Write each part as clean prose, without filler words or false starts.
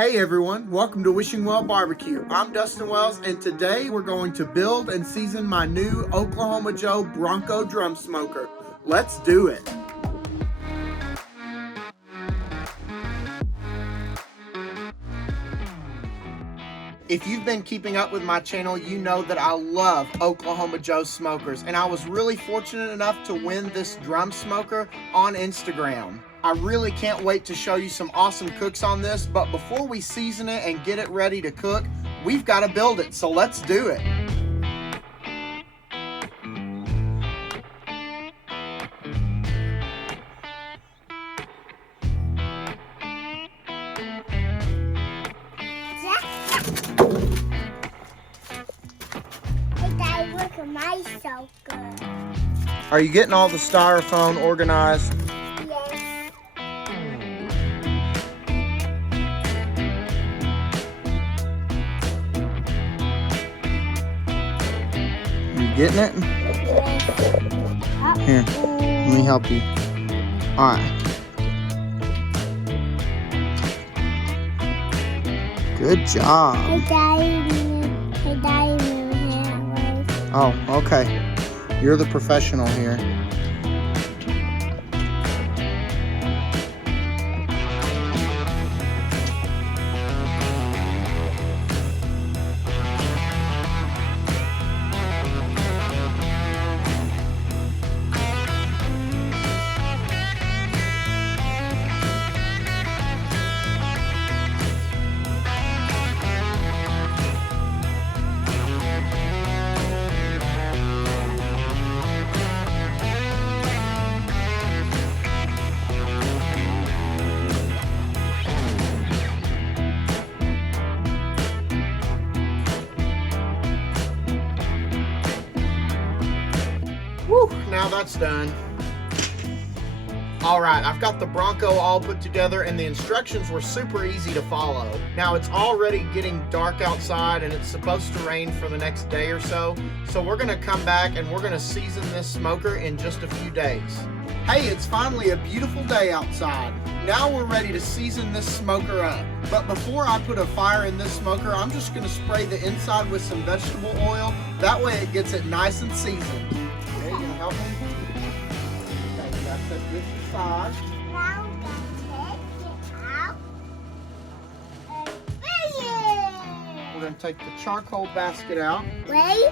Hey everyone, welcome to Wishing Well BBQ. I'm Dustin Wells, and today we're going to build and season my new Oklahoma Joe Bronco Drum Smoker. Let's do it. If you've been keeping up with my channel, you know that I love Oklahoma Joe smokers, and I was really fortunate enough to win this drum smoker on Instagram. I really can't wait to show you some awesome cooks on this, but before we season it and get it ready to cook, we've got to build it, so let's do it. Look at my smoker. Are you getting all the styrofoam organized? Yes. You getting it? Yes. Here, let me help you. All right. Good job. Oh, okay. You're the professional here. Woo, now that's done. All right, I've got the Bronco all put together and the instructions were super easy to follow. Now it's already getting dark outside and it's supposed to rain for the next day or so. So we're gonna come back and we're gonna season this smoker in just a few days. Hey, it's finally a beautiful day outside. Now we're ready to season this smoker up. But before I put a fire in this smoker, I'm just gonna spray the inside with some vegetable oil. That way it gets it nice and seasoned. Okay, you gonna help me? Okay, that's a good massage. Now we can take it out and bring it. We're gonna take the charcoal basket out. Wait,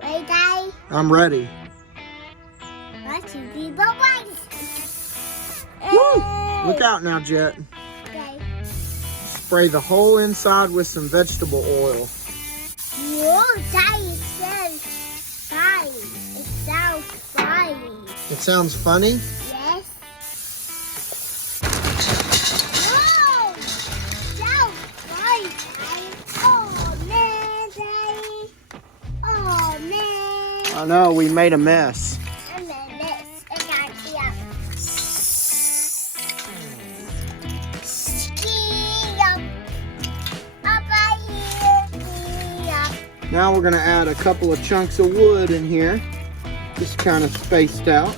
Daddy. I'm ready. Let's do the bubbles. Woo! Look out now, Jet. Okay. Spray the whole inside with some vegetable oil. Whoa, Daddy says fine. It sounds fine. It sounds funny? Yes. Whoa! Sounds fine, Daddy. Oh man, Daddy. Oh man. I know, we made a mess. And then this. It got here. Ski up. Up right here. Ski up. Now we're gonna add a couple of chunks of wood in here, just kind of spaced out.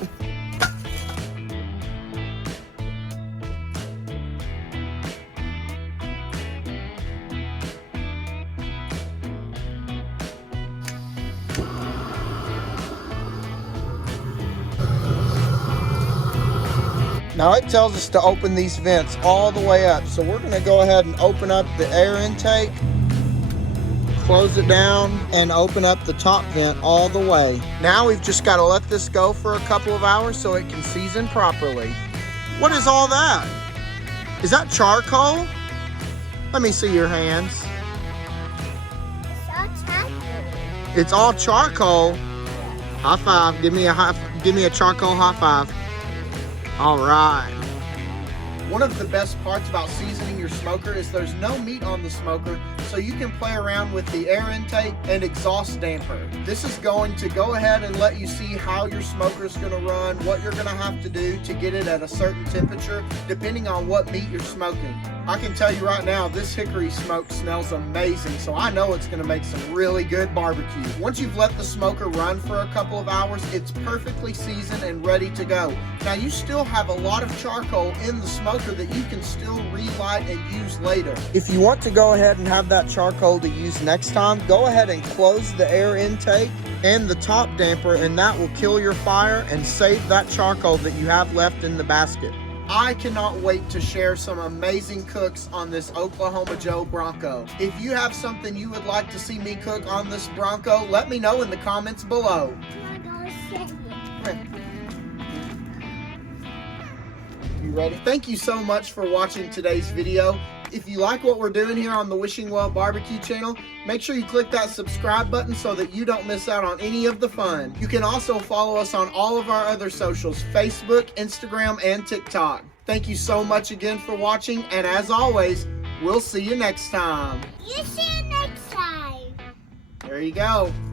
Now it tells us to open these vents all the way up, so we're gonna go ahead and open up the air intake, close it down, and open up the top vent all the way. Now we've just got to let this go for a couple of hours so it can season properly. What is all that? Is that charcoal? Let me see your hands. It's all chocolate. It's all charcoal. High five. Give me a charcoal high five. All right. One of the best parts about seasoning your smoker is there's no meat on the smoker, so you can play around with the air intake and exhaust damper. This is going to go ahead and let you see how your smoker is going to run, what you're going to have to do to get it at a certain temperature, depending on what meat you're smoking. I can tell you right now, this hickory smoke smells amazing, so I know it's going to make some really good barbecue. Once you've let the smoker run for a couple of hours, it's perfectly seasoned and ready to go. Now you still have a lot of charcoal in the smoker, smoker that you can still relight and use later. If you want to go ahead and have that charcoal to use next time, go ahead and close the air intake and the top damper, and that will kill your fire and save that charcoal that you have left in the basket. I cannot wait to share some amazing cooks on this Oklahoma Joe Bronco. If you have something you would like to see me cook on this Bronco, let me know in the comments below. You ready? Thank you so much for watching today's video. If you like what we're doing here on the Wishing Well BBQ channel, make sure you click that subscribe button so that you don't miss out on any of the fun. You can also follow us on all of our other socials, Facebook, Instagram, and TikTok. Thank you so much again for watching, and as always, we'll see you next time. You see you next time. There you go.